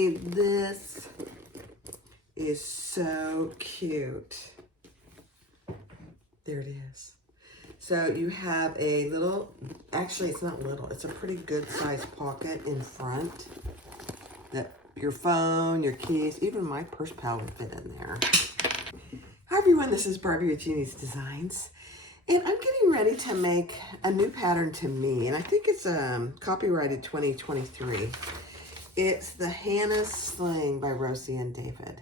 everybody, this is so cute. There it is. So you have a little, actually it's not little, it's a pretty good sized pocket in front that your phone, your keys, even my purse pal would fit in there. Hi everyone, this is Barbie with Jeannie's Designs. And I'm getting ready to make a new pattern to me. And I think it's copyrighted 2023. It's the Hannah's Sling by Rosie and David.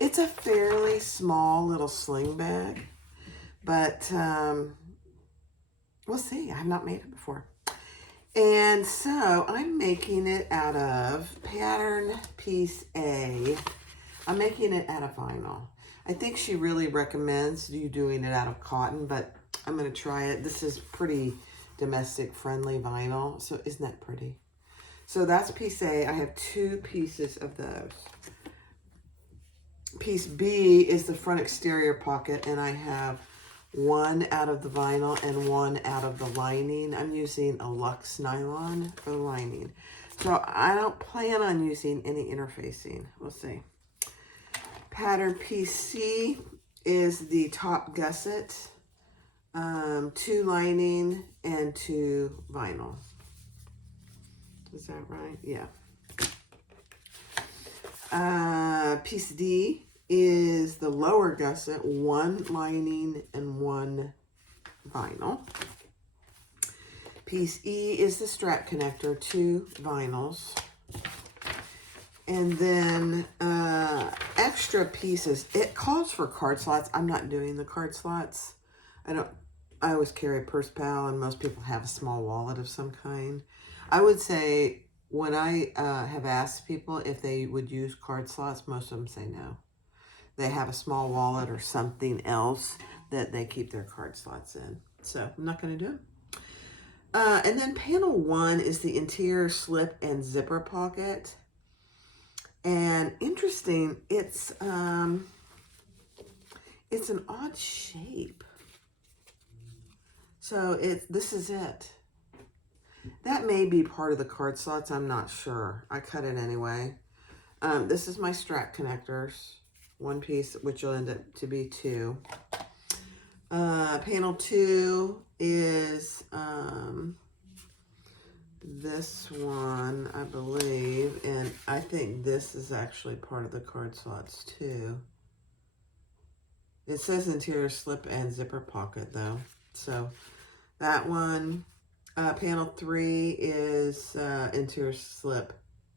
It's a fairly small little sling bag. But we'll see. I've not made it before. And so I'm making it out of pattern piece A. I'm making it out of vinyl. I think she really recommends you doing it out of cotton, but I'm going to try it. This is pretty domestic friendly vinyl. So isn't that pretty? So that's piece A. I have two pieces of those. Piece B is the front exterior pocket, and I have one out of the vinyl and one out of the lining. I'm using a Luxe nylon for the lining. So I don't plan on using any interfacing. We'll see. Pattern piece C is the top gusset, 2 lining and 2 vinyl. Is that right? Yeah. Piece D is the lower gusset, 1 lining and 1 vinyl. Piece E is the strap connector, 2 vinyls. And then extra pieces. It calls for card slots. I'm not doing the card slots. I always carry a purse pal, and most people have a small wallet of some kind. I would say when I have asked people if they would use card slots, most of them say no. They have a small wallet or something else that they keep their card slots in. So I'm not going to do it. And then panel 1 is the interior slip and zipper pocket. And interesting, it's an odd shape. So this is it. That may be part of the card slots. I'm not sure. I cut it anyway. This is my strap connectors. 1 piece, which will end up to be 2. Panel 2 is this one, I believe, and I think this is actually part of the card slots too. It says interior slip and zipper pocket though. So that one. Panel 3 is interior slip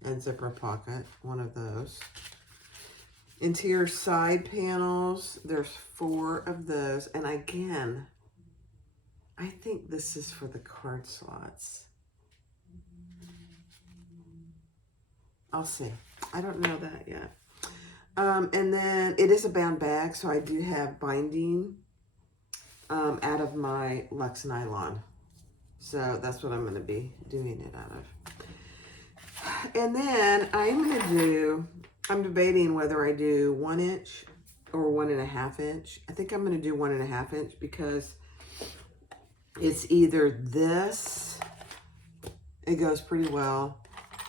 and zipper pocket, one of those. Interior side panels, there's 4 of those. And again, I think this is for the card slots. I'll see. I don't know that yet. And then it is a bound bag, so I do have binding out of my Luxe nylon. So that's what I'm going to be doing it out of. And then I'm debating whether I do 1 inch or 1.5 inch. I think I'm going to do 1.5 inch because it's either this, it goes pretty well,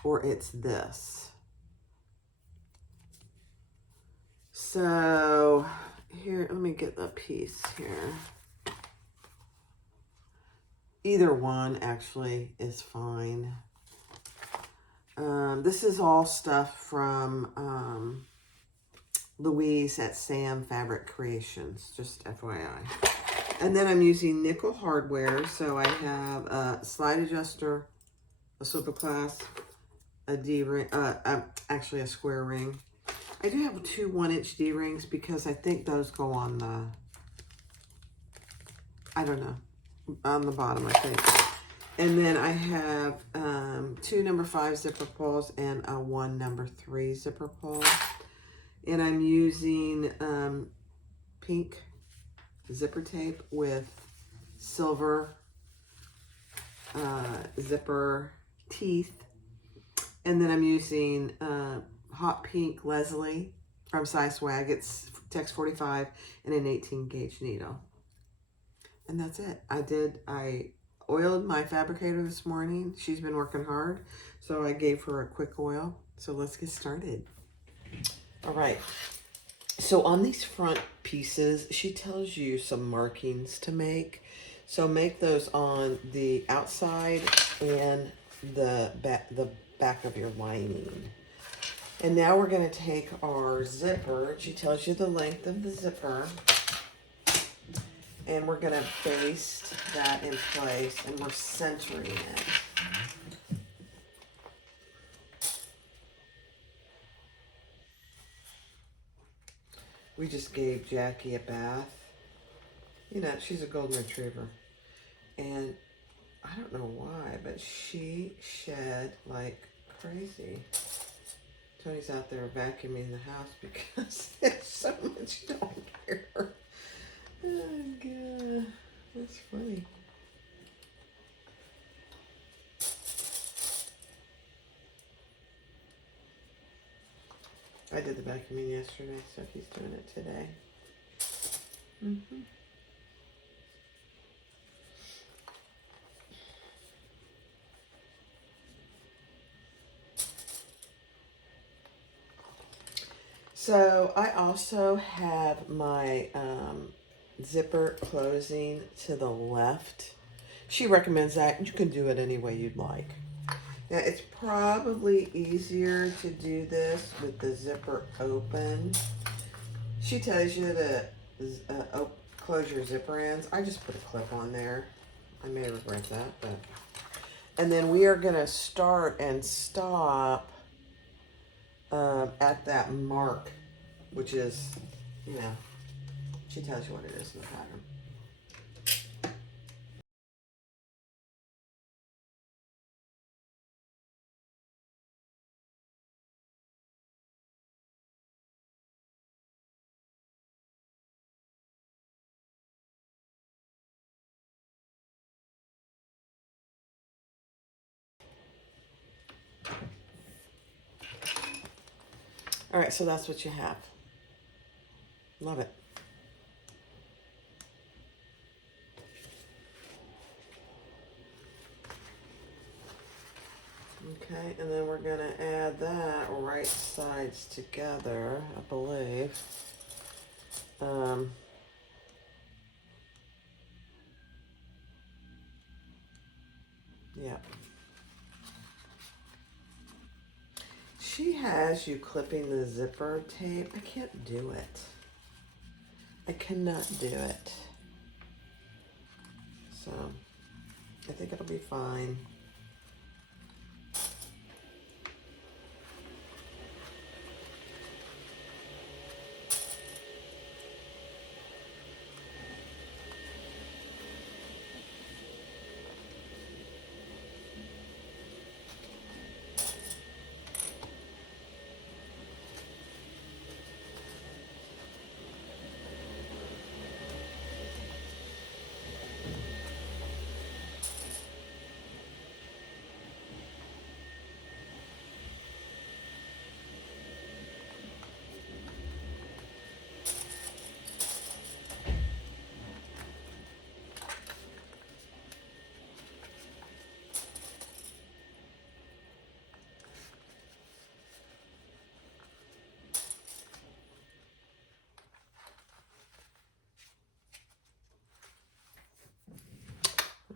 or it's this. So here, let me get the piece here. Either one actually is fine. This is all stuff from Louise at Sam Fabric Creations, just FYI. And then I'm using nickel hardware, so I have a slide adjuster, a swivel clasp, a D-ring, actually a square ring. I do have 2 1-inch D-rings because I think those go on the, I don't know, on the bottom, I think. And then I have 2 number 5 zipper pulls and a 1 number 3 zipper pull. And I'm using pink zipper tape with silver zipper teeth. And then I'm using hot pink Leslie from Size Swag. It's Tex 45 and an 18 gauge needle. And that's it. I oiled my fabricator this morning. She's been working hard, so I gave her a quick oil. So let's get started. All right. So on these front pieces, she tells you some markings to make. So make those on the outside and the back of your lining. And now we're going to take our zipper. She tells you the length of the zipper. And we're going to baste that in place, and we're centering it. We just gave Jackie a bath. You know, she's a golden retriever. And I don't know why, but she shed like crazy. Tony's out there vacuuming the house because there's so much dog hair. Oh, God. That's funny. I did the vacuuming yesterday, so he's doing it today. So I also have my zipper closing to the left. She recommends that. You can do it any way you'd like. Now, it's probably easier to do this with the zipper open. She tells you to close your zipper ends. I just put a clip on there. I may regret that, but... And then we are going to start and stop at that mark, which is, you know, she tells you what it is in the pattern. All right, so that's what you have. Love it. Okay, and then we're gonna add that right sides together, I believe. Yeah. She has you clipping the zipper tape. I can't do it. I cannot do it. So, I think it'll be fine.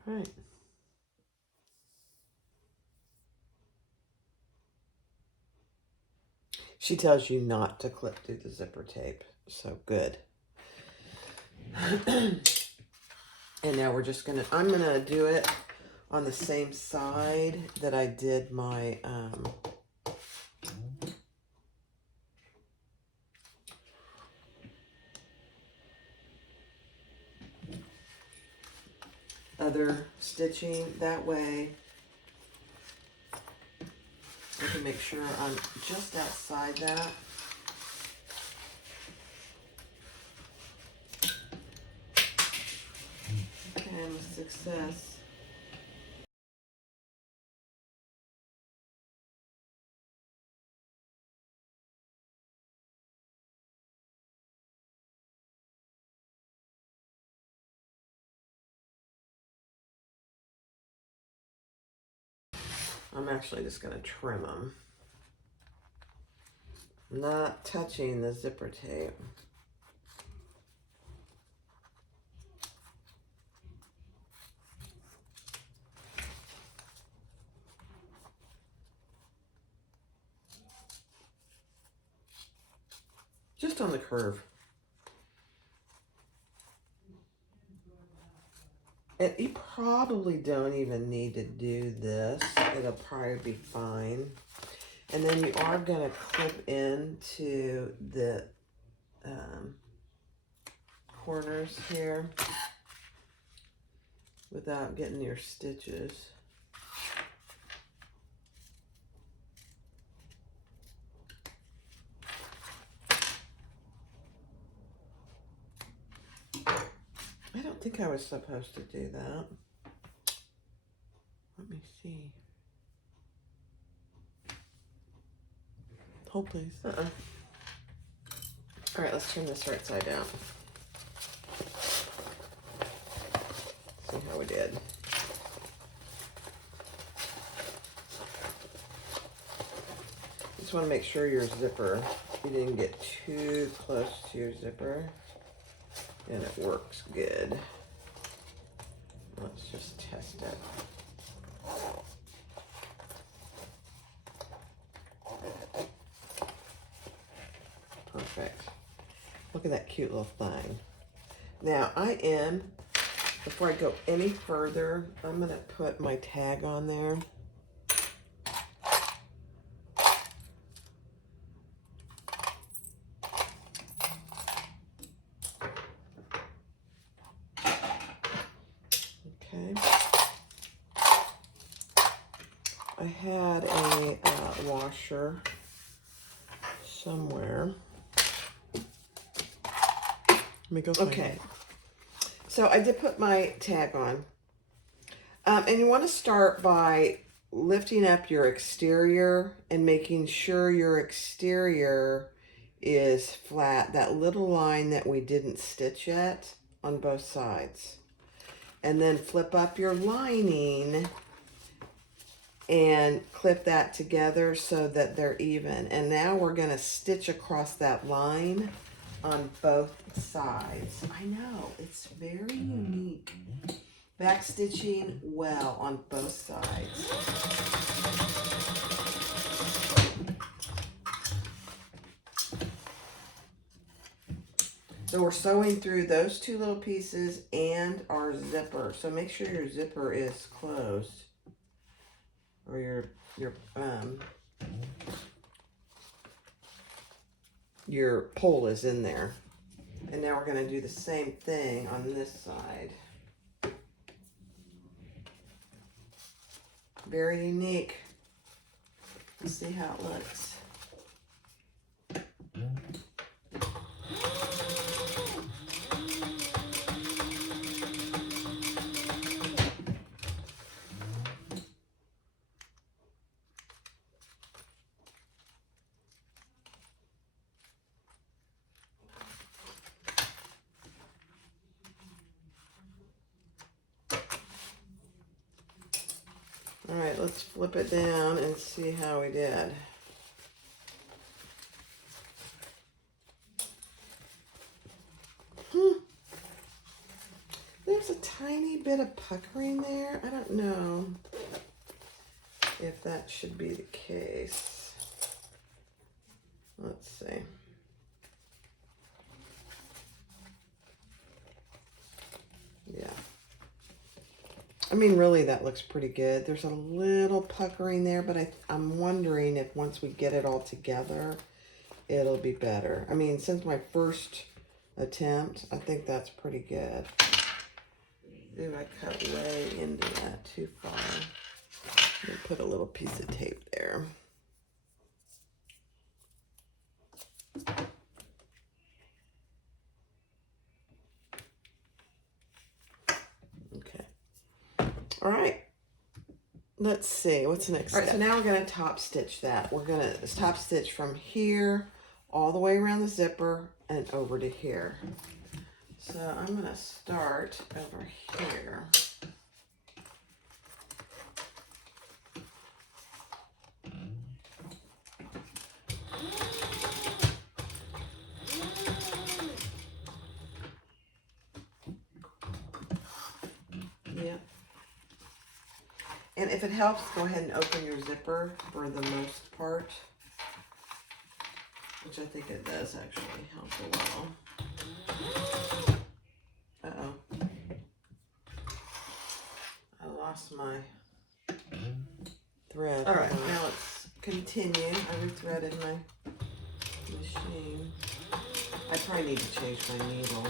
All right. She tells you not to clip through the zipper tape. So good. And now we're just gonna, I'm gonna do it on the same side that I did my other stitching. That way I can make sure I'm just outside that. Okay, I'm a success. I'm actually just going to trim them. Not touching the zipper tape. Just on the curve. And you probably don't even need to do this. It'll probably be fine. And then you are going to clip into the corners here without getting your stitches. I don't think I was supposed to do that. Let me see. Hold please. All right, let's turn this right side down. See how we did. Just want to make sure your zipper, you didn't get too close to your zipper, and it works good. Let's just test it. Perfect. Look at that cute little thing. Now before I go any further, I'm going to put my tag on there. Okay. I had a washer somewhere. Let me go find it. So I did put my tag on. And you want to start by lifting up your exterior and making sure your exterior is flat. That little line that we didn't stitch yet on both sides. And then flip up your lining and clip that together so that they're even. And now we're going to stitch across that line on both sides. I know, it's very unique. Back stitching well on both sides. So we're sewing through those two little pieces and our zipper. So make sure your zipper is closed, or your pole is in there. And now we're going to do the same thing on this side. Very unique. Let's see how it looks. All right, let's flip it down and see how we did. There's a tiny bit of puckering there. I don't know if that should be the case. Let's see. Yeah. I mean, really, that looks pretty good. There's a little puckering there, but I'm wondering if once we get it all together, it'll be better. I mean, since my first attempt, I think that's pretty good. Ooh, I cut way into that too far. Let me put a little piece of tape there. Okay. All right. Let's see. What's the next step? All right, so now we're going to top stitch that. We're going to top stitch from here all the way around the zipper and over to here. So I'm going to start over here. if it helps, go ahead and open your zipper for the most part. Which I think it does actually help a little. Uh-oh. I lost my thread. All right, now let's continue. I rethreaded my machine. I probably need to change my needle.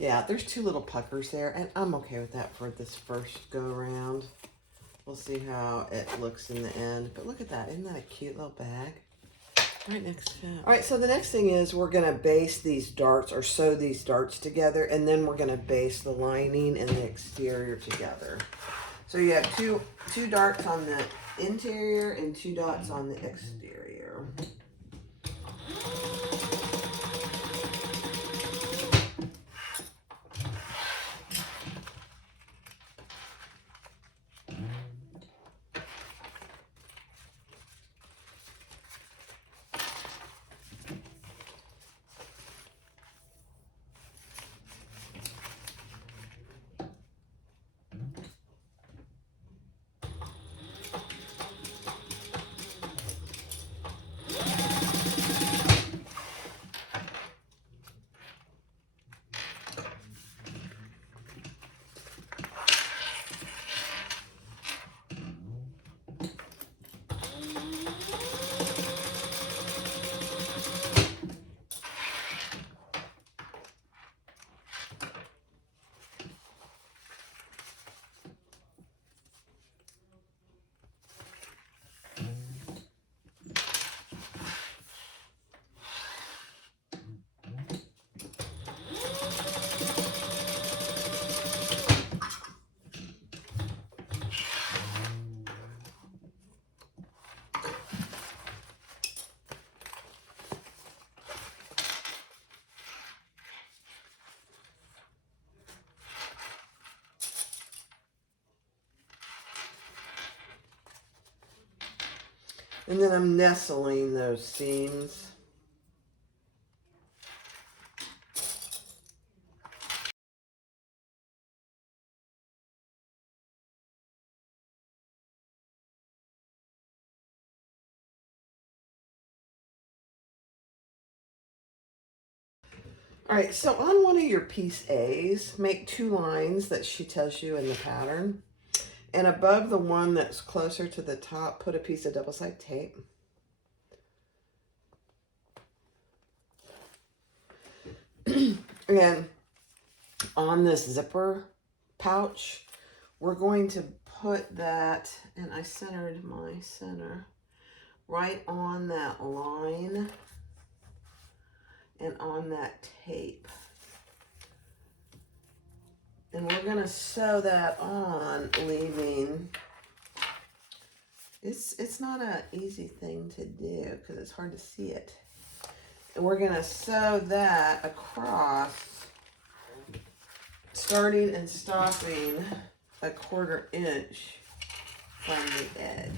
Yeah, there's two little puckers there, and I'm okay with that for this first go around. We'll see how it looks in the end. But look at that. Isn't that a cute little bag? Right next to it. All right, so the next thing is we're going to base these darts or sew these darts together, and then we're going to base the lining and the exterior together. So you have two darts on the interior and 2 dots on the exterior. And then I'm nestling those seams. All right, so on one of your piece A's, make 2 lines that she tells you in the pattern. And above the one that's closer to the top, put a piece of double-sided tape. And on this zipper pouch, we're going to put that, and I centered my center, right on that line and on that tape. And we're going to sew that on, leaving, it's not an easy thing to do because it's hard to see it. And we're going to sew that across, starting and stopping a 1/4 inch from the edge.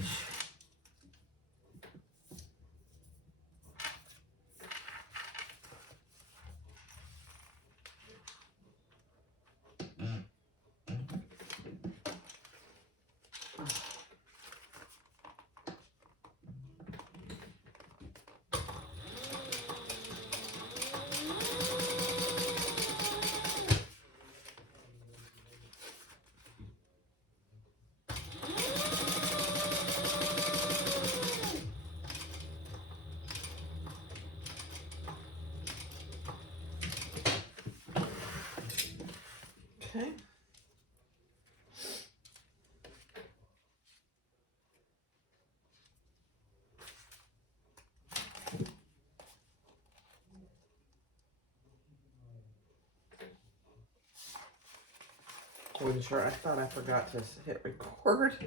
wasn't sure. I thought I forgot to hit record.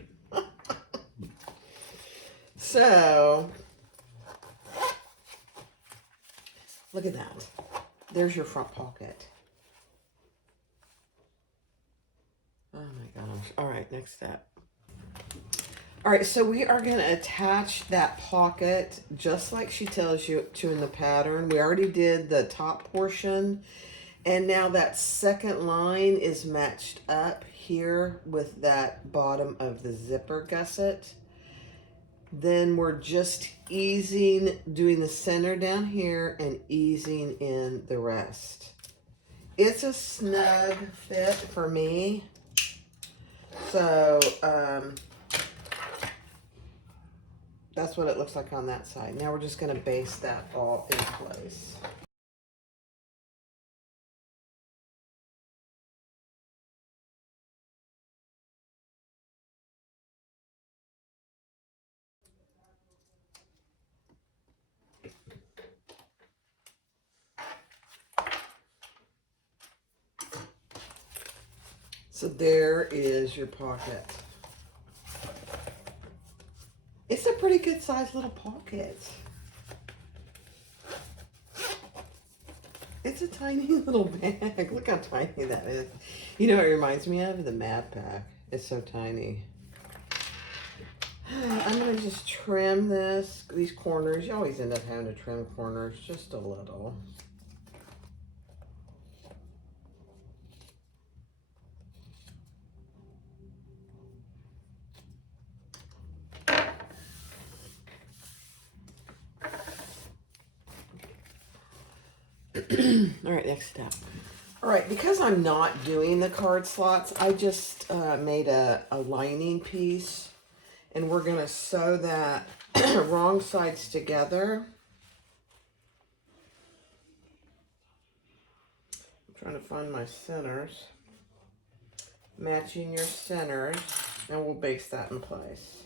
So, look at that. There's your front pocket. Oh my gosh. All right, next step. All right, so we are going to attach that pocket just like she tells you to in the pattern. We already did the top portion, and now that second line is matched up here with that bottom of the zipper gusset. Then we're just easing, doing the center down here and easing in the rest. It's a snug fit for me. So, that's what it looks like on that side. Now we're just going to base that all in place. So there is your pocket. It's a pretty good sized little pocket. It's a tiny little bag. Look how tiny that is. You know what it reminds me of? The Mad Pack. It's so tiny. I'm going to just trim these corners. You always end up having to trim corners just a little. All right, next step. All right, because I'm not doing the card slots, I just made a lining piece, and we're going to sew that wrong sides together. I'm trying to find my centers. Matching your centers, and we'll base that in place.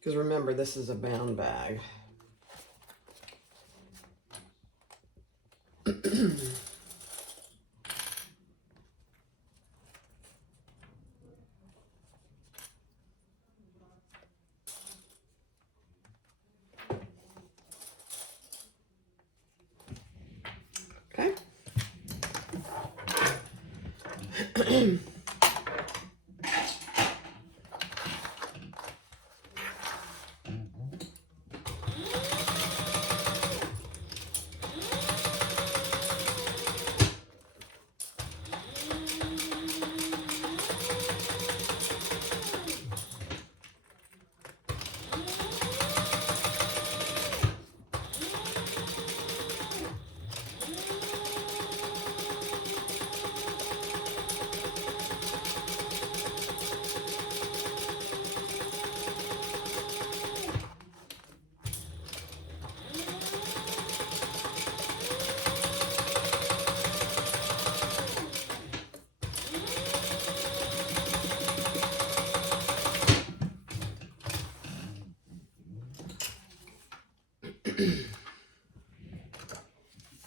Because remember, this is a bound bag. Okay.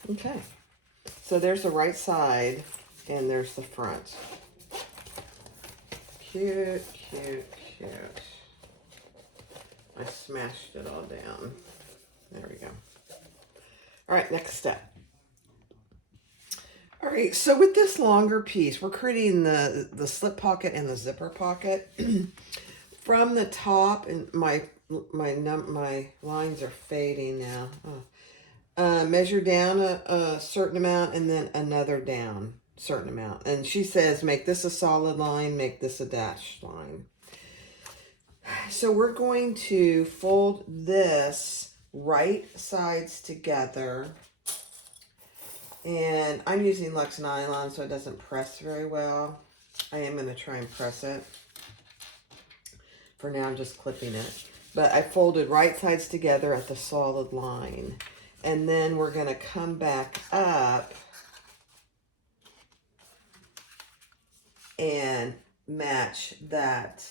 Okay, so there's the right side and there's the front. Cute, cute, cute. I smashed it all down. There we go. All right, next step. All right, so with this longer piece, we're creating the slip pocket and the zipper pocket. From the top, and my lines are fading now. Measure down a certain amount and then another down certain amount. And she says, make this a solid line, make this a dashed line. So we're going to fold this right sides together. And I'm using Lux Nylon so it doesn't press very well. I am going to try and press it. For now, I'm just clipping it. But I folded right sides together at the solid line. And then we're going to come back up and match that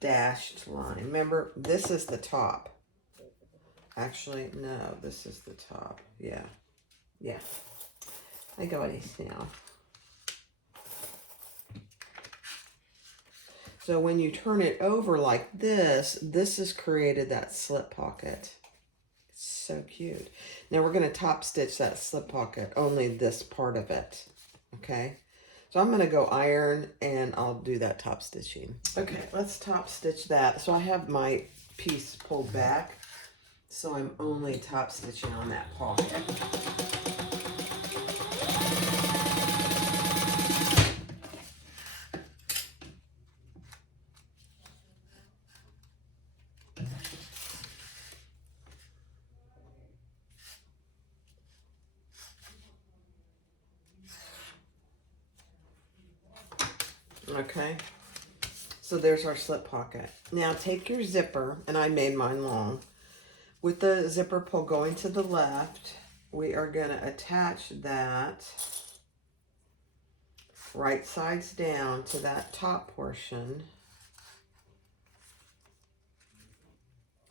dashed line. Remember, this is the top. Actually, no, this is the top. Yeah. Yeah. I got it now. So when you turn it over like this, this has created that slip pocket. It's so cute. Now we're going to top stitch that slip pocket, only this part of it. Okay. So I'm going to go iron and I'll do that top stitching. Okay, let's top stitch that. So I have my piece pulled back. So I'm only top stitching on that pocket. Okay, so there's our slip pocket. Now take your zipper, and I made mine long. With the zipper pull going to the left, we are going to attach that right sides down to that top portion.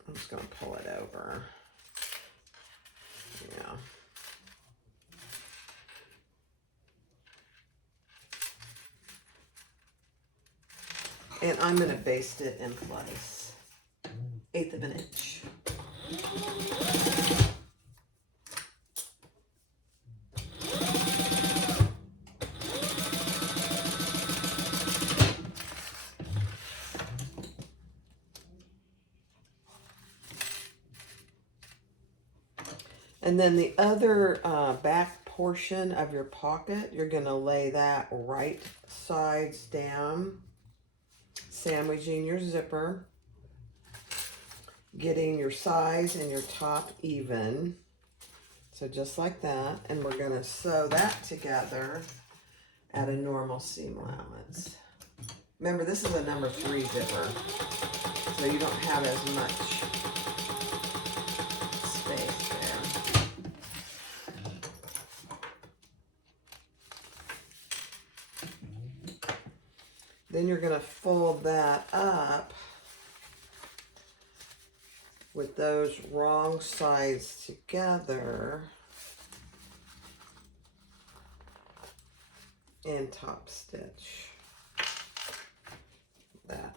I'm just going to pull it over. Yeah. And I'm going to baste it in place. 1/8 of an inch. And then the other back portion of your pocket, you're going to lay that right sides down, sandwiching your zipper, getting your size and your top even. So just like that. And we're going to sew that together at a normal seam allowance. Remember, this is a number 3 zipper, so you don't have as much space there. Then you're going to fold that up with those wrong sides together and top stitch that.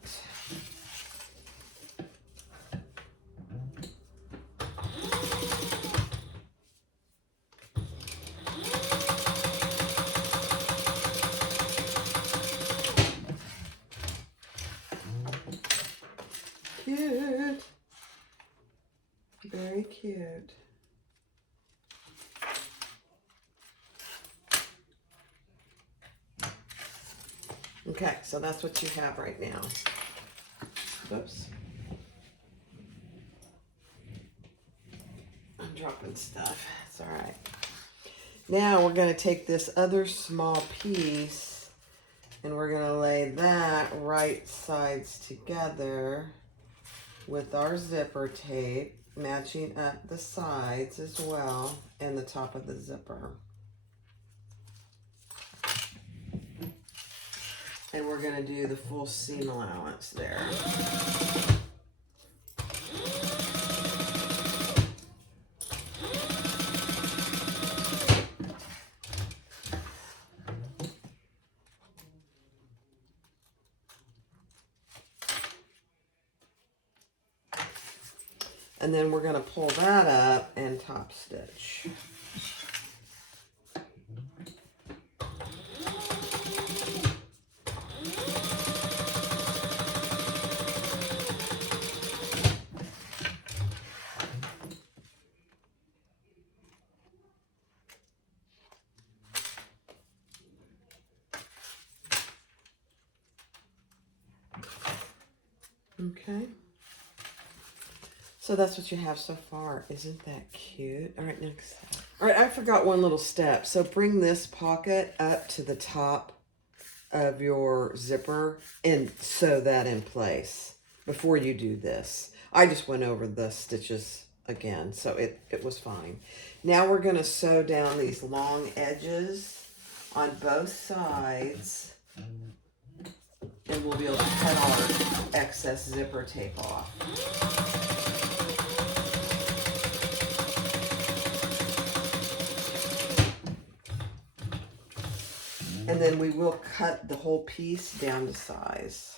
Cute. Very cute. Okay, so that's what you have right now. Oops. I'm dropping stuff. It's all right. Now we're going to take this other small piece and we're going to lay that right sides together with our zipper tape, matching up the sides as well and the top of the zipper. And we're going to do the full seam allowance there. And then we're going to pull that up and top stitch. Okay. So that's what you have so far. Isn't that cute? All right, next step. All right, I forgot one little step. So bring this pocket up to the top of your zipper and sew that in place before you do this. I just went over the stitches again, so it was fine. Now we're going to sew down these long edges on both sides, and we'll be able to cut our excess zipper tape off. And then we will cut the whole piece down to size.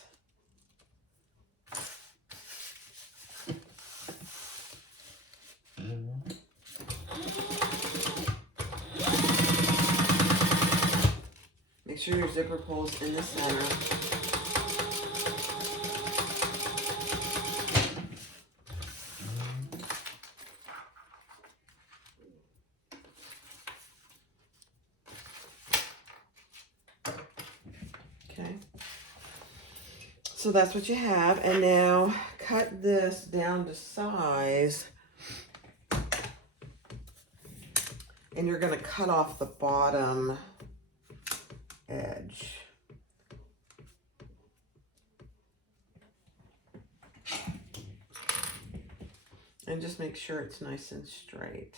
Make sure your zipper pull's in the center. Okay. So that's what you have. And now cut this down to size. And you're going to cut off the bottom edge. And just make sure it's nice and straight.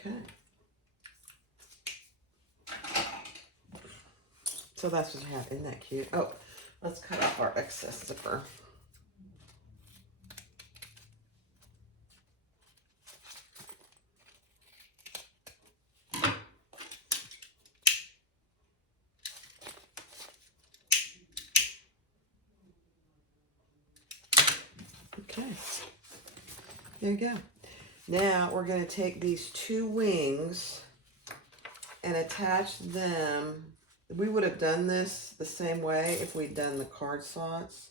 Okay. So that's what you have. Isn't that cute? Oh, let's cut off our excess zipper. Okay. There you go. Now we're going to take these two wings and attach them. We would have done this the same way if we'd done the card slots.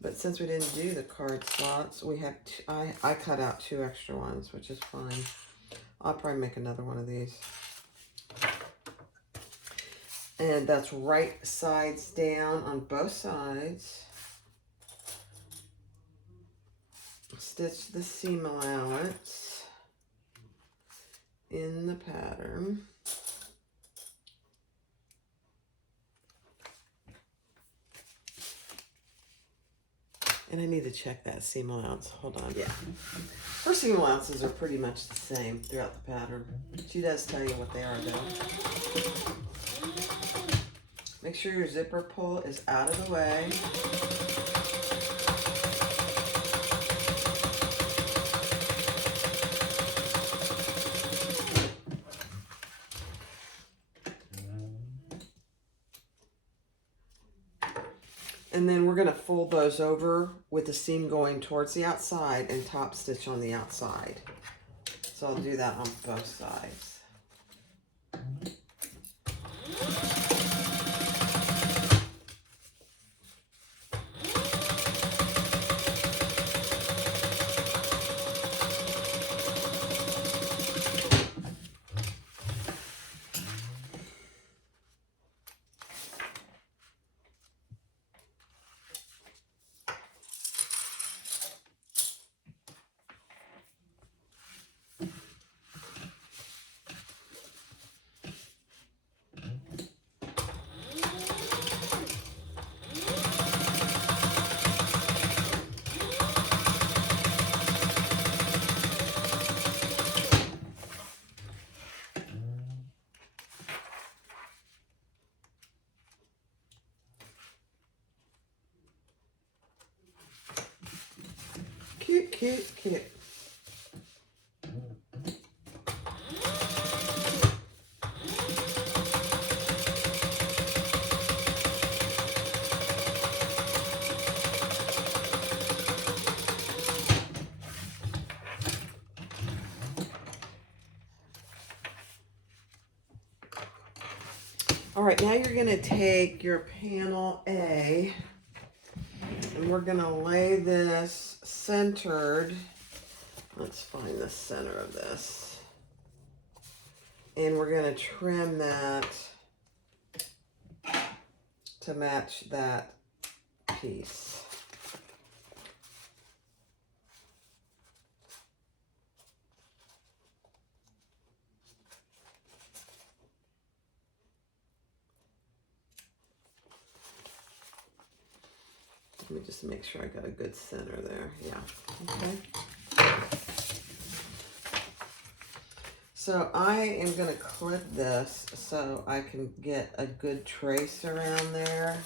But since we didn't do the card slots, we have I cut out 2 extra ones, which is fine. I'll probably make another one of these. And that's right sides down on both sides. Stitch the seam allowance in the pattern. And I need to check that seam allowance. Hold on. Yeah. Her seam allowances are pretty much the same throughout the pattern. She does tell you what they are though. Make sure your zipper pull is out of the way. And then we're going to fold those over with the seam going towards the outside and top stitch on the outside. So I'll do that on both sides. Cute, cute, cute. All right, now you're going to take your panel A And we're going to lay this centered. Let's find the center of this. And we're going to trim that to match that piece. Let me just make sure I got a good center there. Yeah, okay. So I am going to clip this so I can get a good trace around there.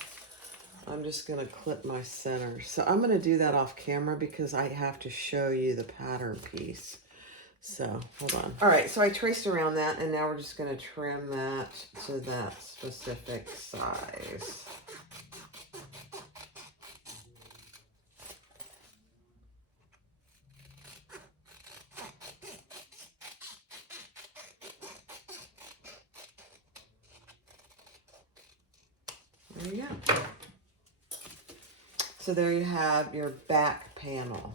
I'm just going to clip my center. So I'm going to do that off camera because I have to show you the pattern piece. So hold on. All right, so I traced around that, and now we're just going to trim that to that specific size. There you go. So there you have your back panel.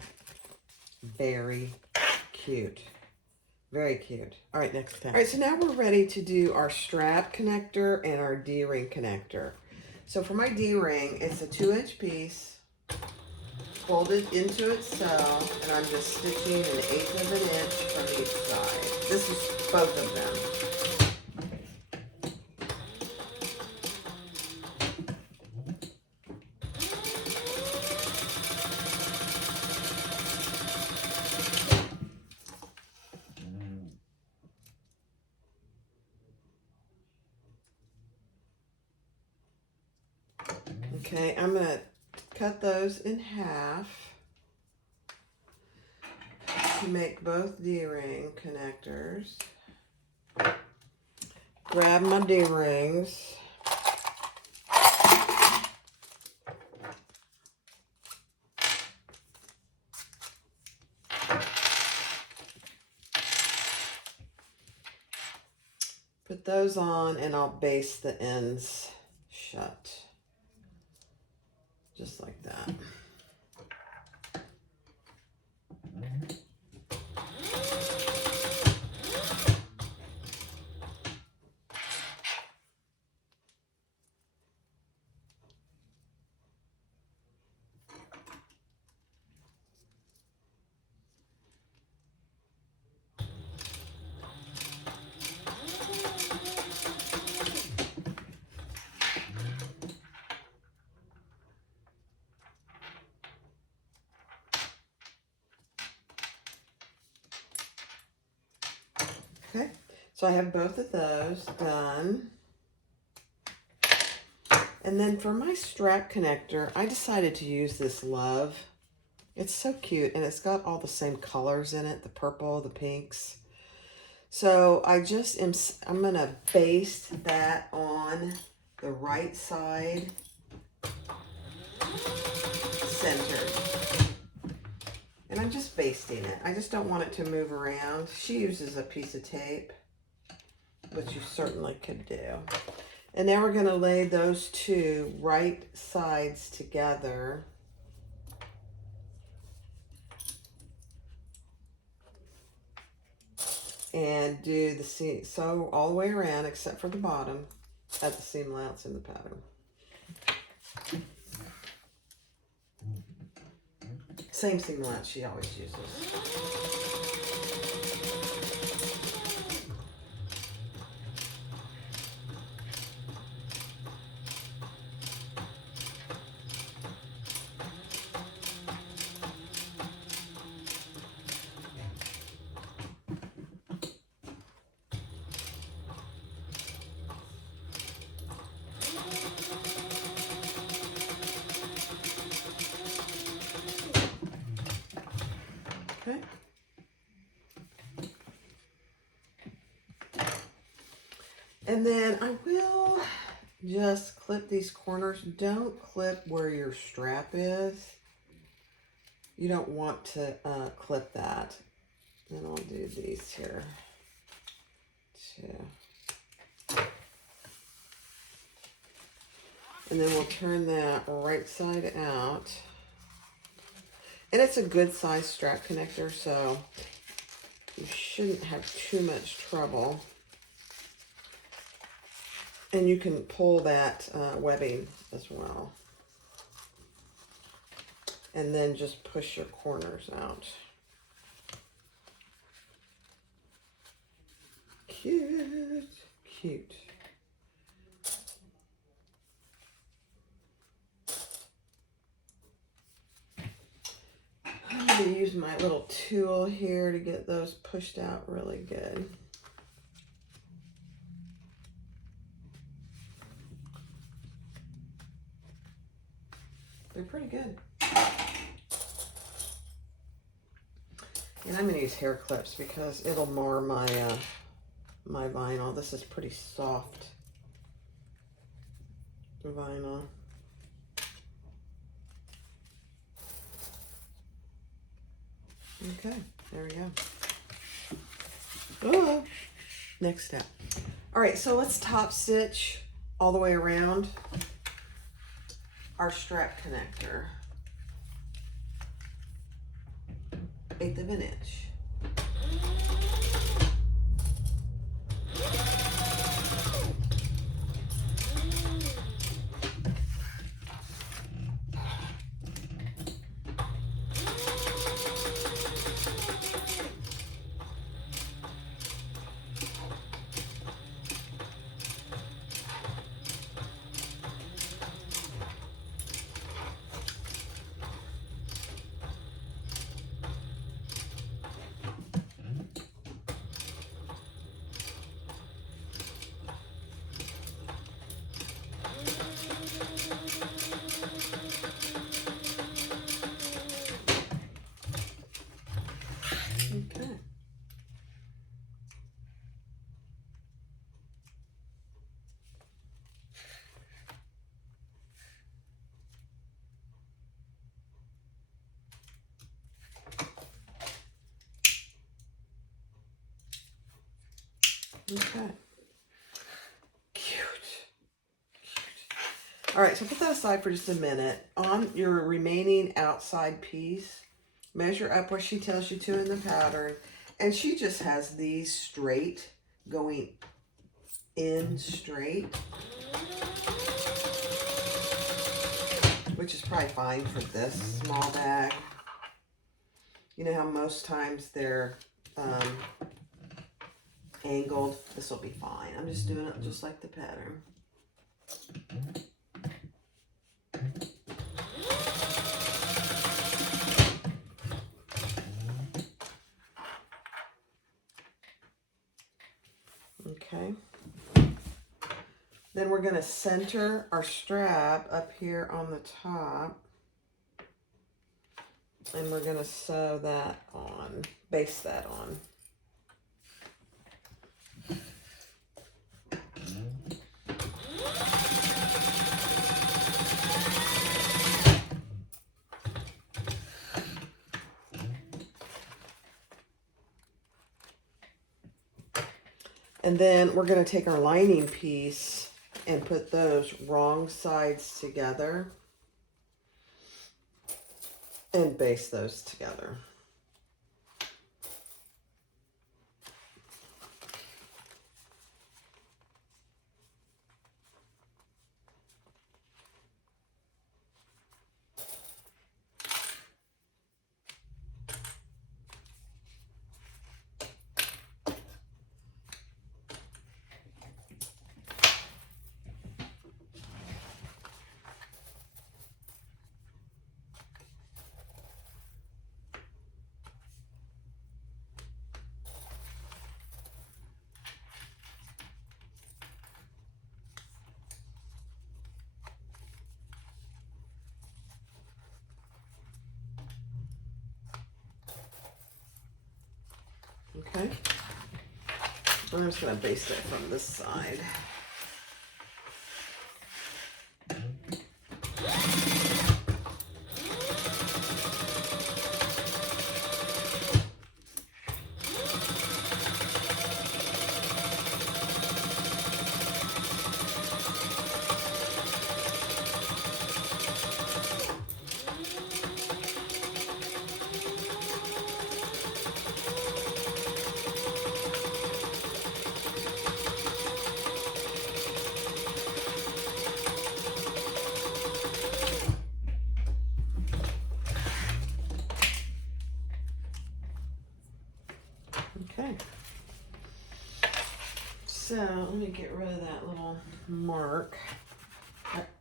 Very cute. Very cute. All right, next time. All right, so now we're ready to do our strap connector and our D-ring connector. So for my D-ring, it's a 2-inch piece, folded into itself, and I'm just stitching 1/8 of an inch from each side. This is both of them. Okay, I'm going to cut those in half to make both D-ring connectors. Grab my D-rings. Put those on, and I'll baste the ends shut. Just like that. Okay, so I have both of those done. And then for my strap connector, I decided to use this Love. It's so cute, and it's got all the same colors in it, the purple, the pinks. So I'm gonna baste that on the right side, centered. And I'm just basting it. I just don't want it to move around. She uses a piece of tape, which you certainly could do. And now we're going to lay those two right sides together. And do the seam, sew all the way around except for the bottom at the seam allowance in the pattern. Same seam allowance she always uses. Okay. And then I will just clip these corners. Don't clip where your strap is. You don't want to clip that. And I'll do these here too. And then we'll turn that right side out. And it's a good size strap connector, so you shouldn't have too much trouble. And you can pull that webbing as well. And then just push your corners out. Cute, cute. I'm going to use my little tool here to get those pushed out really good. They're pretty good. And I'm going to use hair clips because it'll mar my my vinyl. This is pretty soft vinyl. Okay, there we go. Oh, next step. All right, so let's top stitch all the way around our strap connector. 1/8 of an inch. Okay. Okay. Cute. All right, so put that aside for just a minute. On your remaining outside piece, measure up where she tells you to in the pattern. And she just has these straight, going in straight, which is probably fine for this small bag. You know how most times they're angled? This will be fine. I'm just doing it just like the pattern. Okay. Then we're going to center our strap up here on the top. And we're going to sew that on, baste that on. And then we're going to take our lining piece and put those wrong sides together and baste those together. Okay, I'm just going to baste it from this side. So let me get rid of that little mark.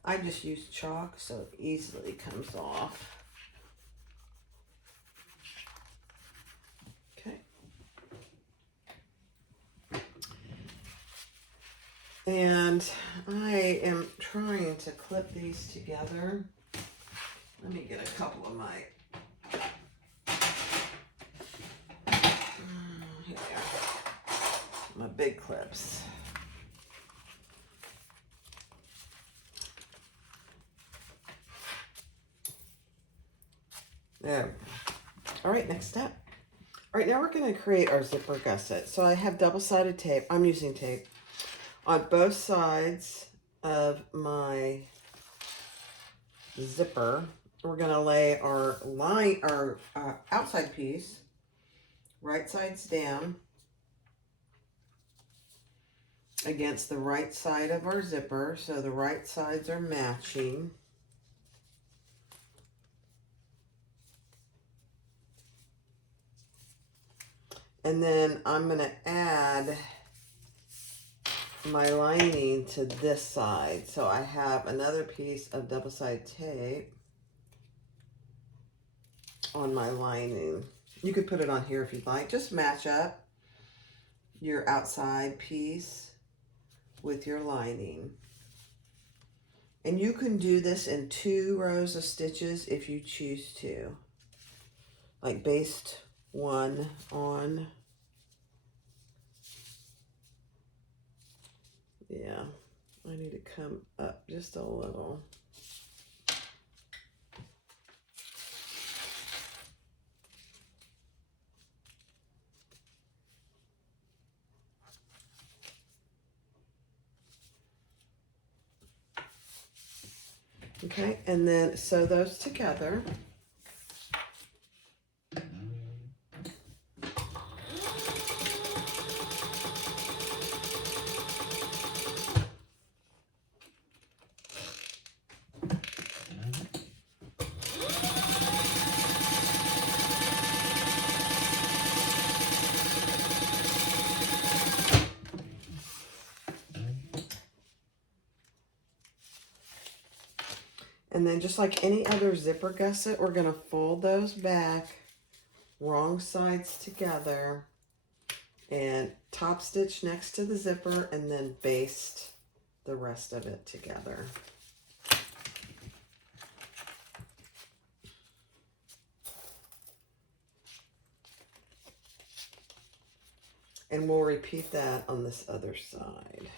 I just use chalk so it easily comes off. Okay. And I am trying to clip these together. Let me get a couple of my, here we go, my big clips. There. All right, next step. All right, now we're going to create our zipper gusset. So I have double-sided tape. I'm using tape on both sides of my zipper. We're going to lay our outside piece right sides down against the right side of our zipper, so the right sides are matching. And then I'm going to add my lining to this side. So I have another piece of double-sided tape on my lining. You could put it on here if you'd like. Just match up your outside piece with your lining. And you can do this in 2 rows of stitches if you choose to. Like baste one on. Yeah, I need to come up just a little. Okay, and then sew those together. And then just like any other zipper gusset, we're going to fold those back, wrong sides together, and top stitch next to the zipper, and then baste the rest of it together. And we'll repeat that on this other side.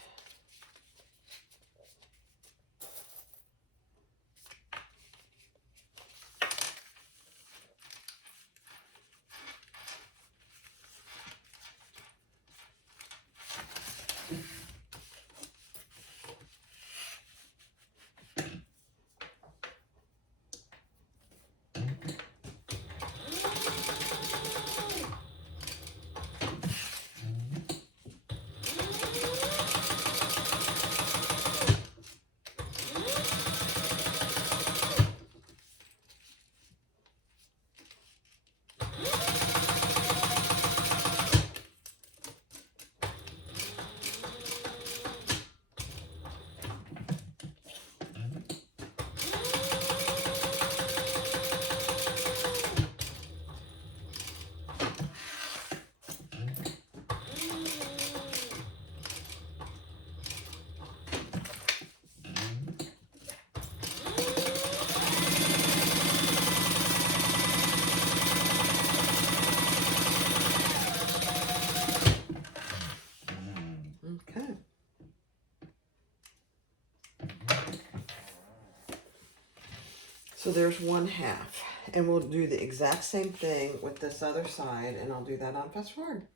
Okay. So there's 1/2, and we'll do the exact same thing with this other side, and I'll do that on fast forward.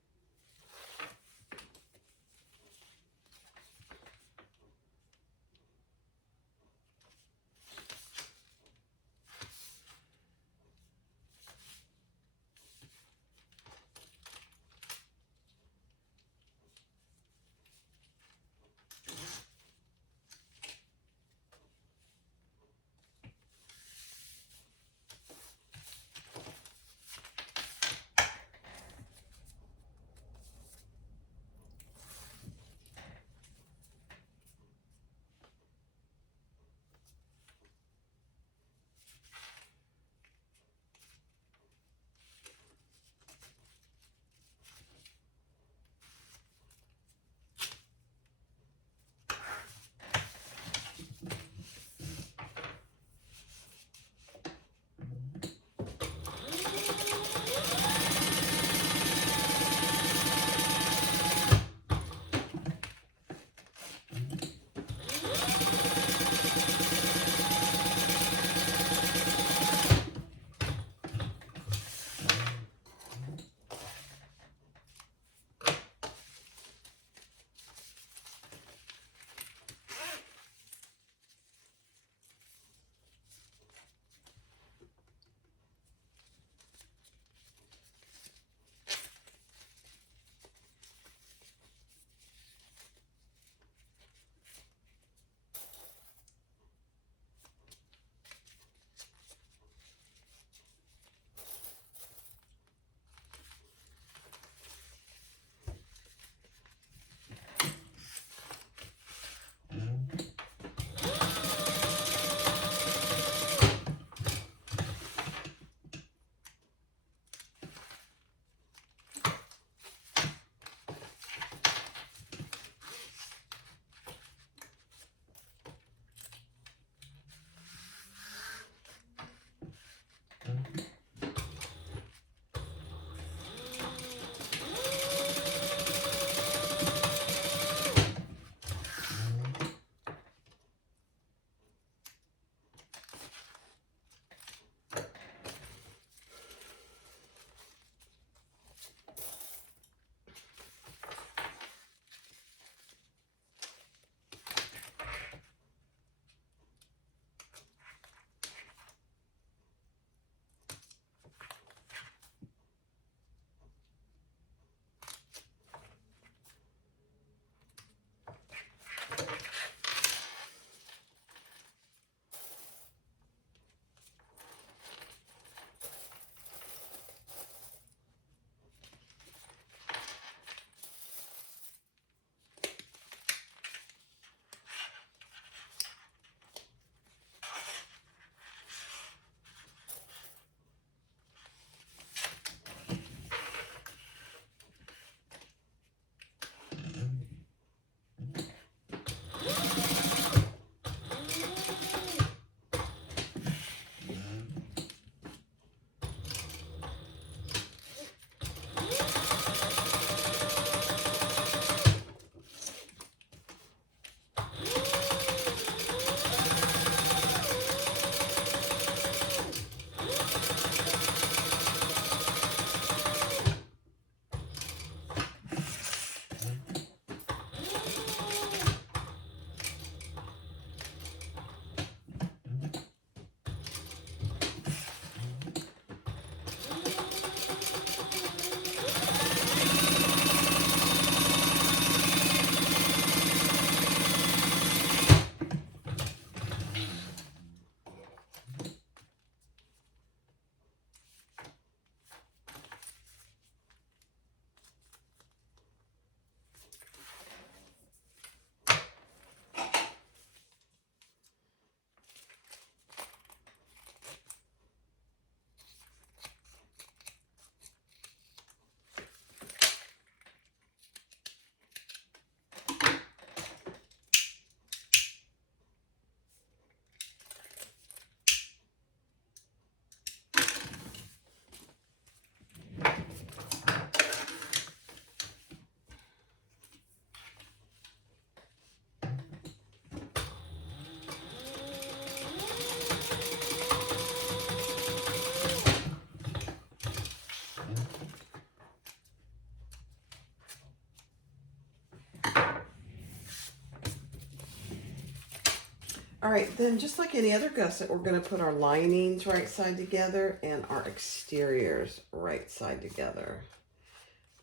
All right, then just like any other gusset, we're going to put our linings right side together and our exteriors right side together.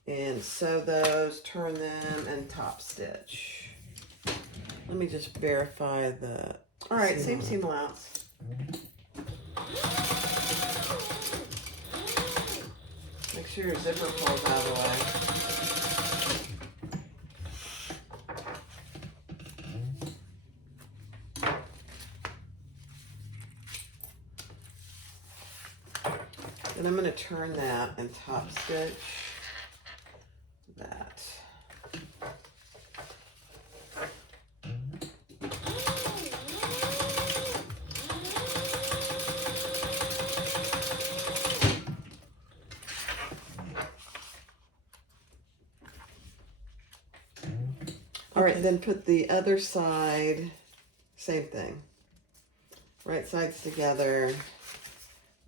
And sew those, turn them, and top stitch. Let me just verify the... All right, same seam allowance. Make sure your zipper pulls out of the way. And I'm going to turn that and top stitch that. All right, then put the other side, same thing. Right sides together,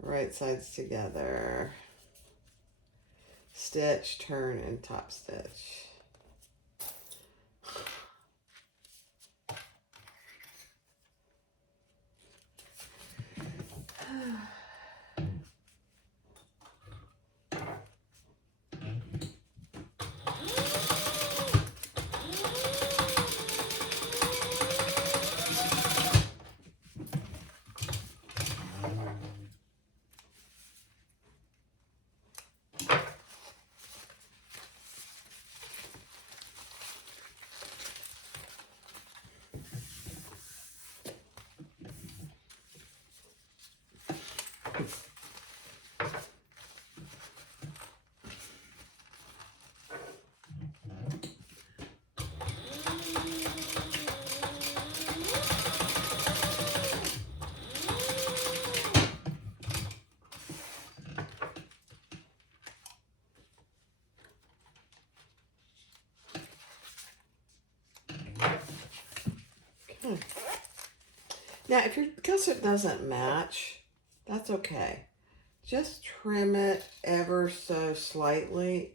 right sides together. Stitch, turn, and top stitch. Okay. Now, if your gusset doesn't match, that's okay. Just trim it ever so slightly.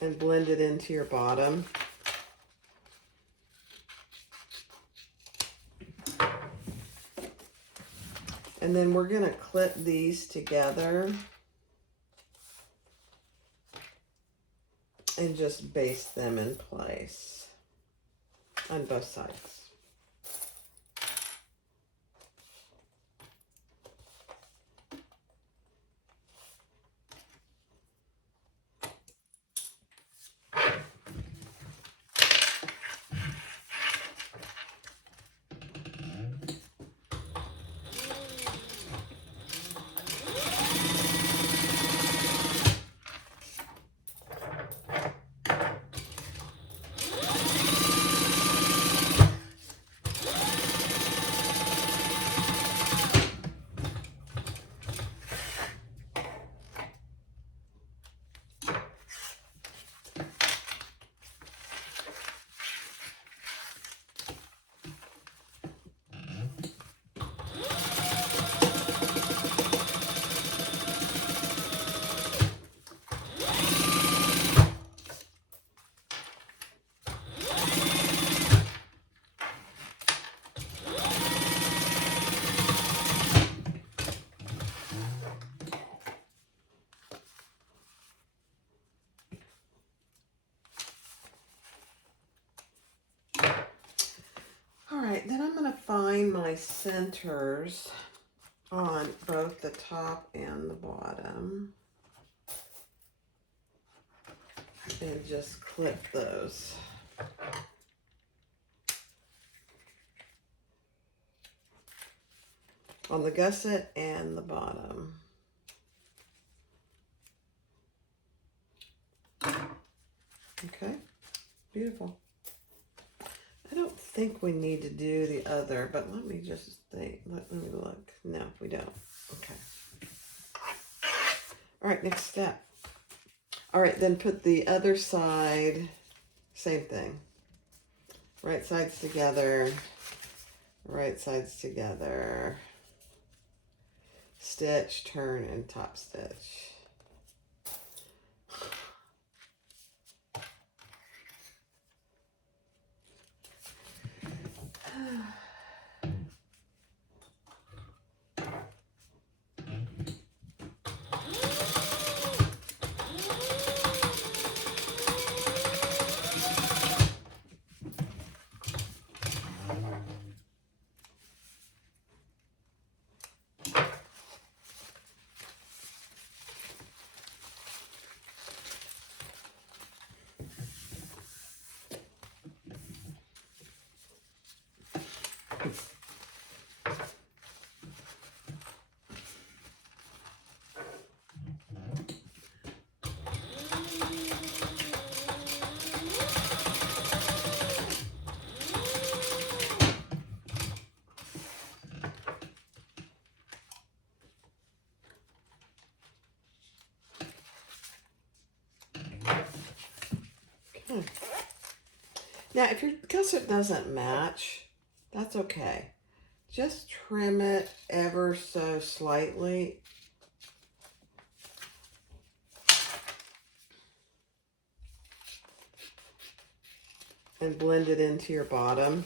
And blend it into your bottom. And then we're going to clip these together and just baste them in place on both sides. Then I'm going to find my centers on both the top and the bottom and just clip those. On the gusset and the bottom. Okay, beautiful. I don't think we need to do the other, but let me just think. Let me look. No, we don't. Okay. All right, next step. All right, then put the other side, same thing. Right sides together, right sides together. Stitch, turn, and top stitch. Now, if your gusset doesn't match, that's okay. Just trim it ever so slightly. And blend it into your bottom.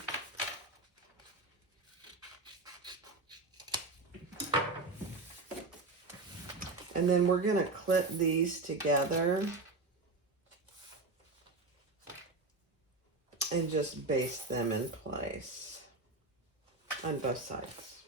And then we're going to clip these together and just baste them in place on both sides.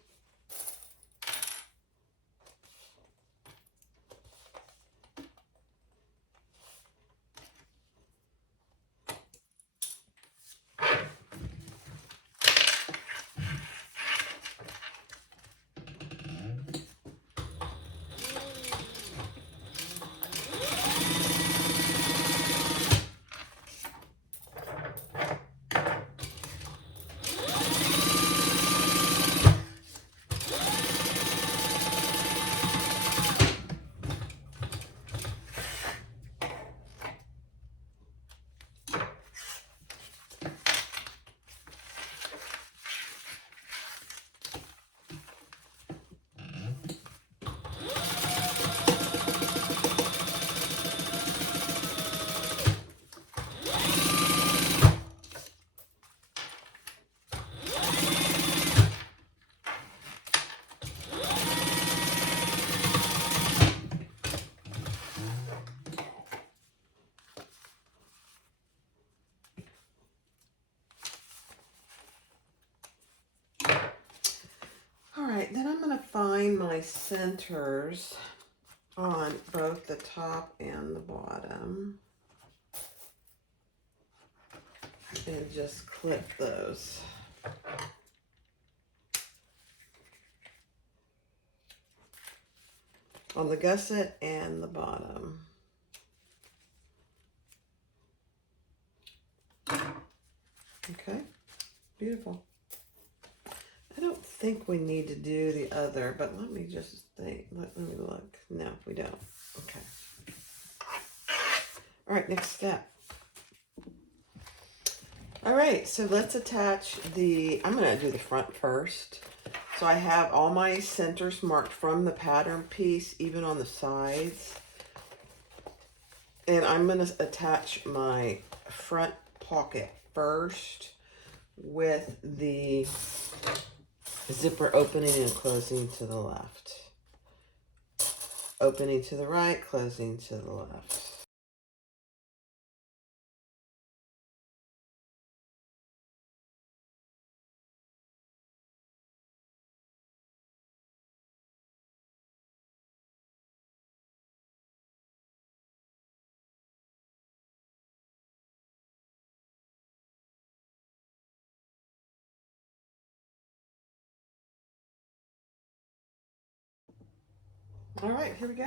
Then I'm going to find my centers on both the top and the bottom and just clip those. On the gusset and the bottom. Okay, beautiful. I don't think we need to do the other, but let me just think. Let me look. No, we don't. Okay. All right, next step. All right, so let's attach the, I'm going to do the front first. So I have all my centers marked from the pattern piece, even on the sides. And I'm going to attach my front pocket first with the zipper opening and closing to the left. Opening to the right, closing to the left. All right, here we go.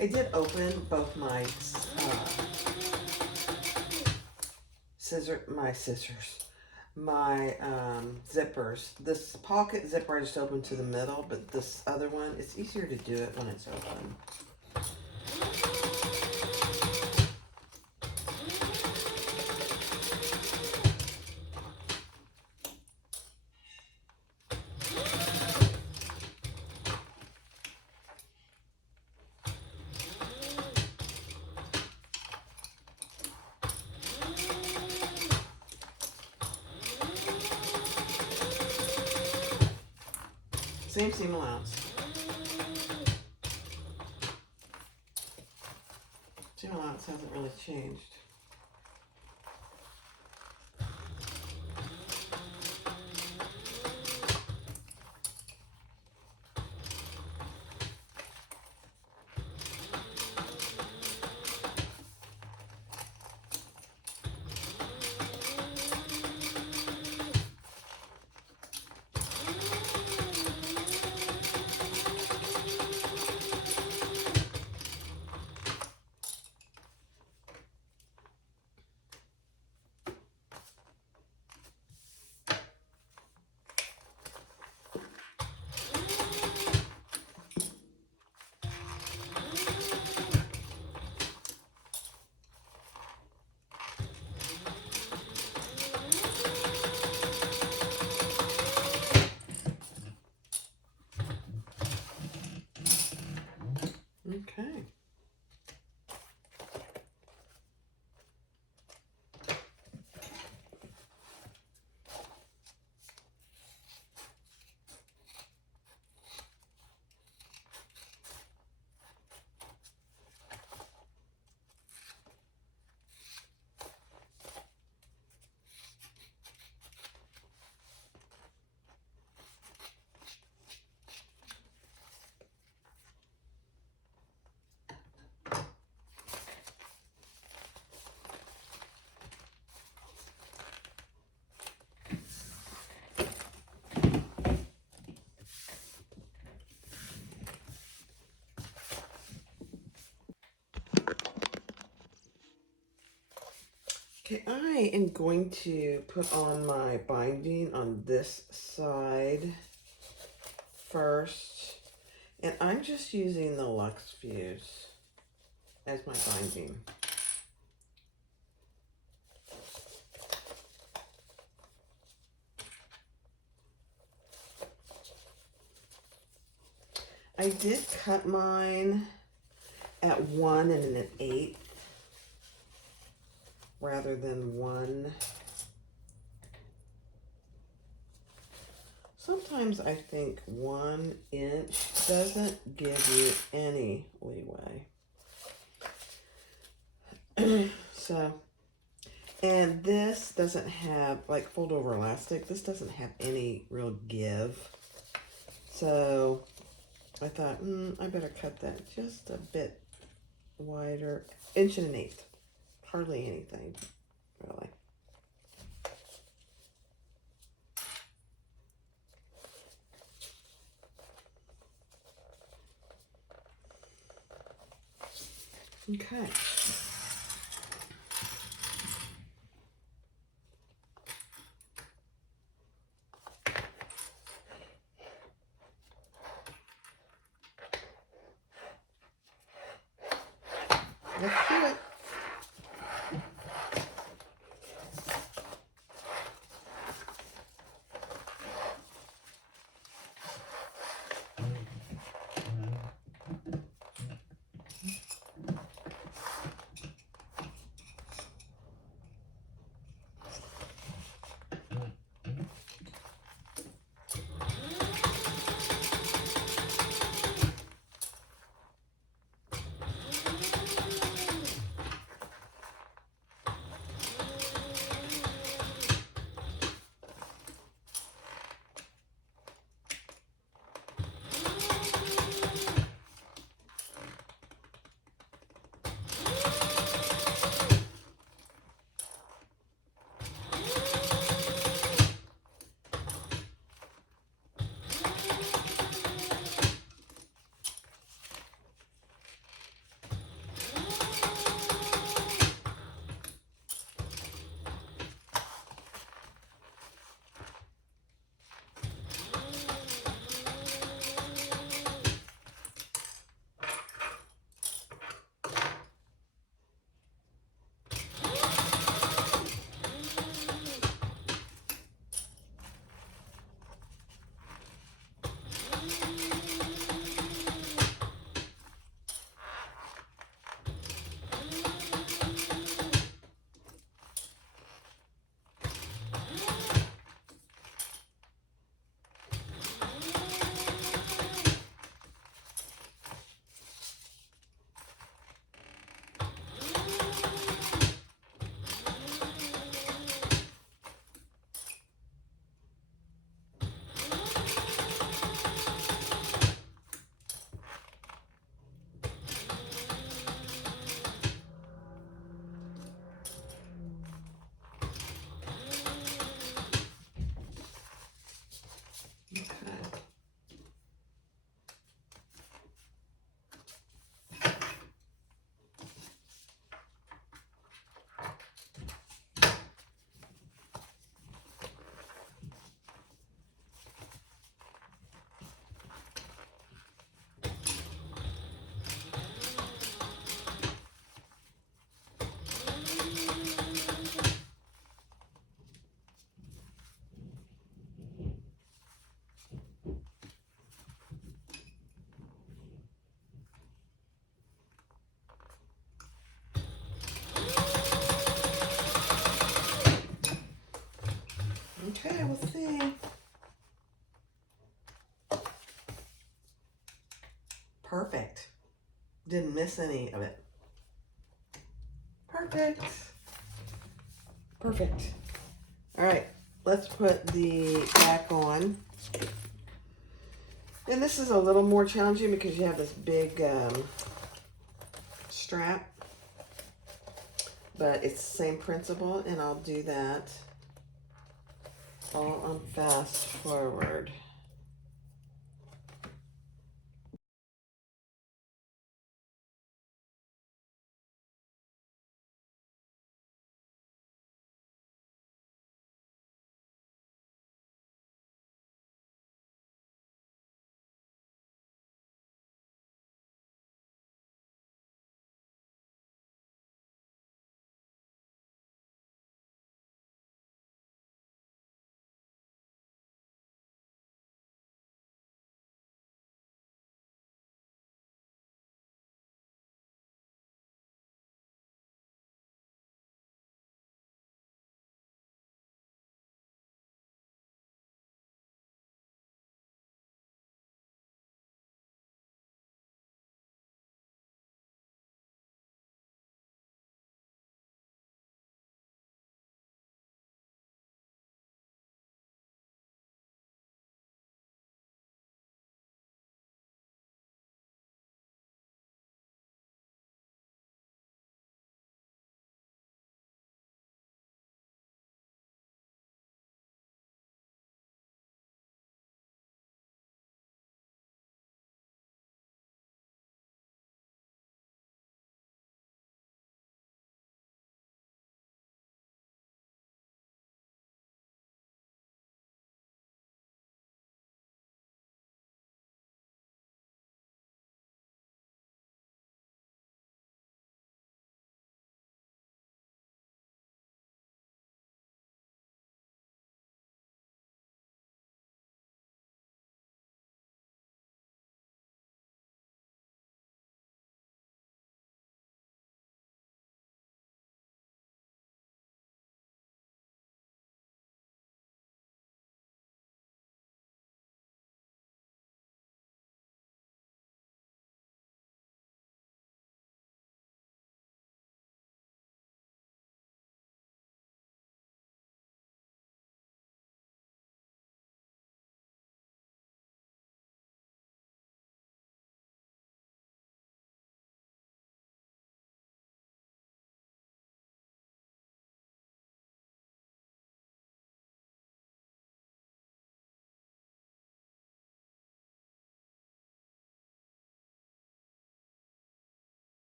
I did open both my my zippers. This pocket zipper I just opened to the middle, but this other one, it's easier to do it when it's open. Same seam allowance. else hasn't really changed. Okay. Okay, I am going to put on my binding on this side first. And I'm just using the Luxe Fuse as my binding. I did cut mine at 1 1/8 rather than 1. Sometimes I think 1 inch doesn't give you any leeway. So, and this doesn't have, like fold over elastic, this doesn't have any real give. So I thought, I better cut that just a bit wider. 1 1/8. Hardly anything, really. Okay. Let's do it. perfect. Didn't miss any of it. Perfect. Perfect. All right, let's put the back on. And this is a little more challenging because you have this big strap. But it's the same principle, and I'll do that all on fast forward.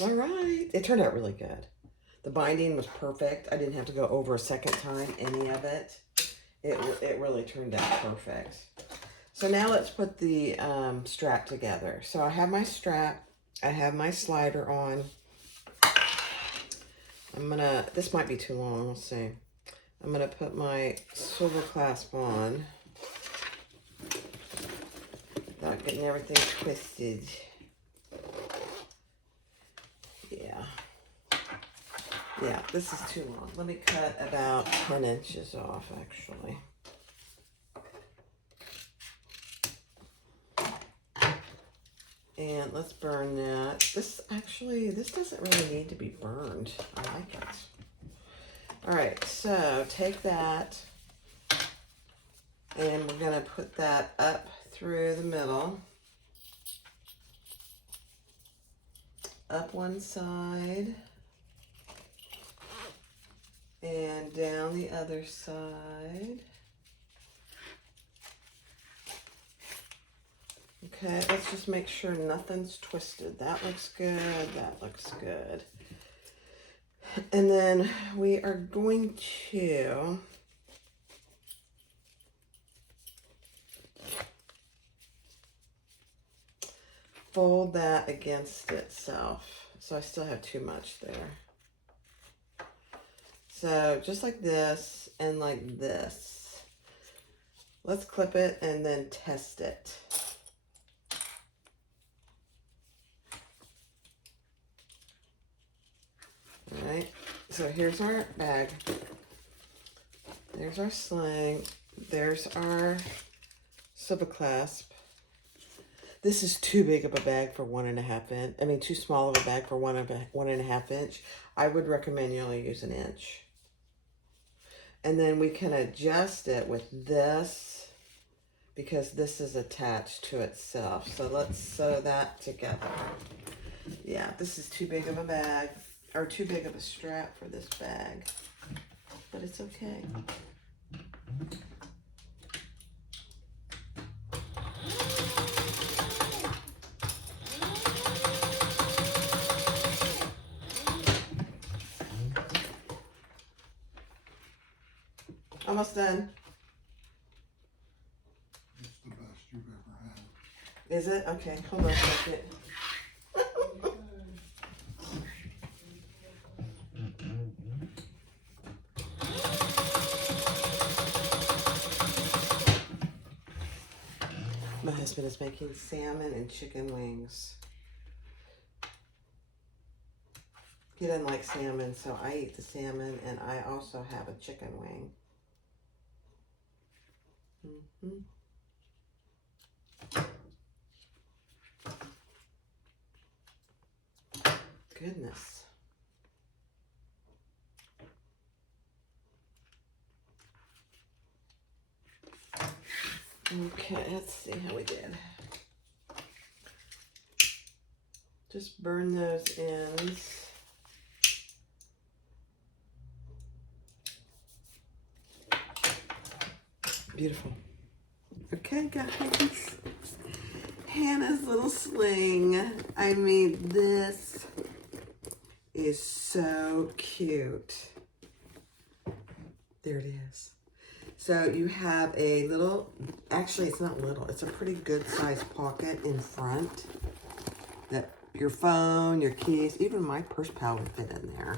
All right, it turned out really good. The binding was perfect. I didn't have to go over a second time any of it. It really turned out perfect. So now let's put the strap together. So I have my strap. I have my slider on. This might be too long, we'll see. I'm gonna put my swivel clasp on without getting everything twisted. Yeah, this is too long. Let me cut about 10 inches off, actually. And let's burn that. This doesn't really need to be burned. I like it. All right, so take that, and we're gonna put that up through the middle. Up one side. And down the other side. Okay, let's just make sure nothing's twisted. That looks good. That looks good. And then we are going to fold that against itself. So I still have too much there. So just like this and like this. Let's clip it and then test it. So here's our bag. There's our sling. There's our silver clasp. This is too big of a bag for 1.5 inch. I mean, too small of a bag for 1.5 inch. I would recommend you only use 1 inch. And then we can adjust it with this because this is attached to itself. So let's sew that together. Yeah, this is too big of a bag, or too big of a strap for this bag, but it's okay. Almost done. It's the best you've ever had. Is it? Okay, hold on a second. My husband is making salmon and chicken wings. He doesn't like salmon, so I eat the salmon, and I also have a chicken wing. Goodness. Okay, let's see how we did. Just burn those ends. Beautiful. Okay, guys. Hannah's little sling. I mean, this is so cute. There it is. So you have a little, actually it's not little, it's a pretty good sized pocket in front that your phone, your keys, even my purse pal would fit in there.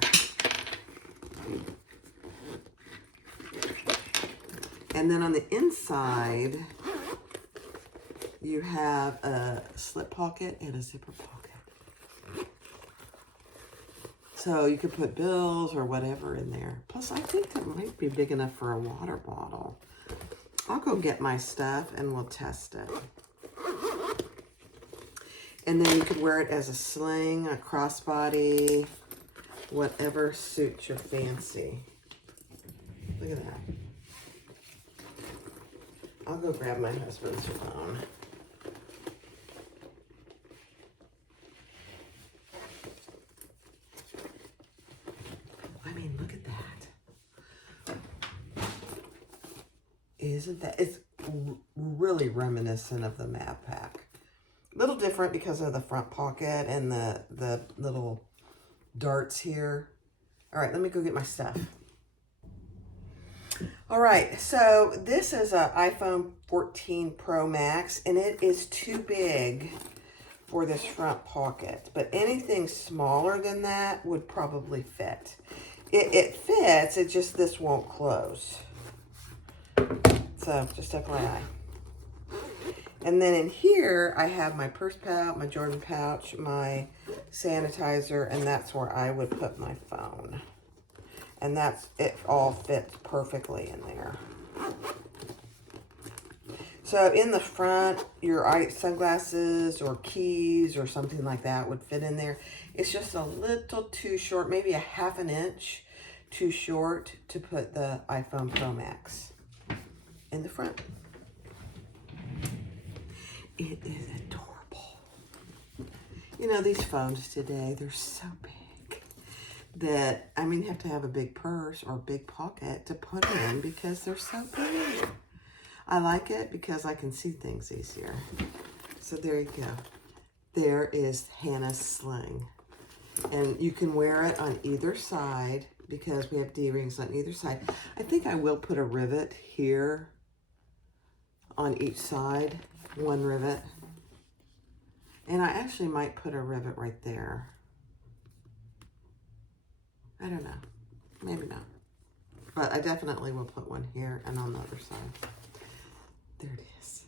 And then on the inside, you have a slip pocket and a zipper pocket. So you could put bills or whatever in there. Plus, I think that might be big enough for a water bottle. I'll go get my stuff and we'll test it. And then you could wear it as a sling, a crossbody, whatever suits your fancy. Look at that. I'll go grab my husband's phone. I mean, look at that. Isn't that, it's really reminiscent of the Map Pack. A little different because of the front pocket and the little darts here. All right, let me go get my stuff. All right, so this is an iPhone 14 Pro Max, and it is too big for this front pocket. But anything smaller than that would probably fit. It fits, it just, this won't close. So, just FYI. And then in here, I have my purse pouch, my Jordan pouch, my sanitizer, and that's where I would put my phone. And that's, it all fits perfectly in there. So in the front, your sunglasses or keys or something like that would fit in there. It's just a little too short, maybe a 1/2 inch too short to put the iPhone Pro Max in the front. It is adorable. You know, these phones today, they're so big that, I mean, you have to have a big purse or a big pocket to put it in because they're so big. I like it because I can see things easier. So there you go. There is Hannah's sling. And you can wear it on either side because we have D-rings on either side. I think I will put a rivet here on each side, one rivet. And I actually might put a rivet right there. I don't know, maybe not. But I definitely will put one here and on the other side. There it is.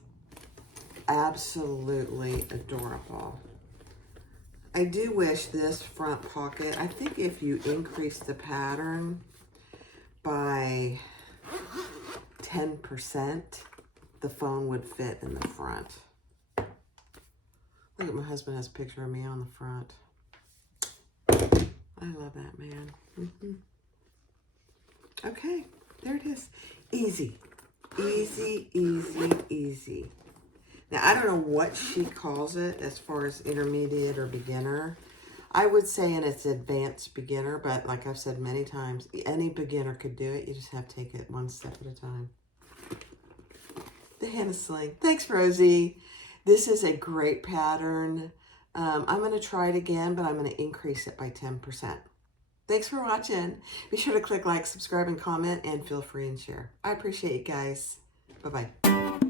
Absolutely adorable. I do wish this front pocket, I think if you increase the pattern by 10%, the phone would fit in the front. Look at my husband has a picture of me on the front. I love that, man. Okay, there it is. Easy. Easy, easy, easy. Now, I don't know what she calls it as far as intermediate or beginner. I would say in its advanced beginner, but like I've said many times, any beginner could do it. You just have to take it one step at a time. The Hannah Sling. Thanks, Rosie. This is a great pattern. I'm going to try it again, but I'm going to increase it by 10%. Thanks for watching. Be sure to click like, subscribe, and comment, and feel free and share. I appreciate you guys. Bye-bye.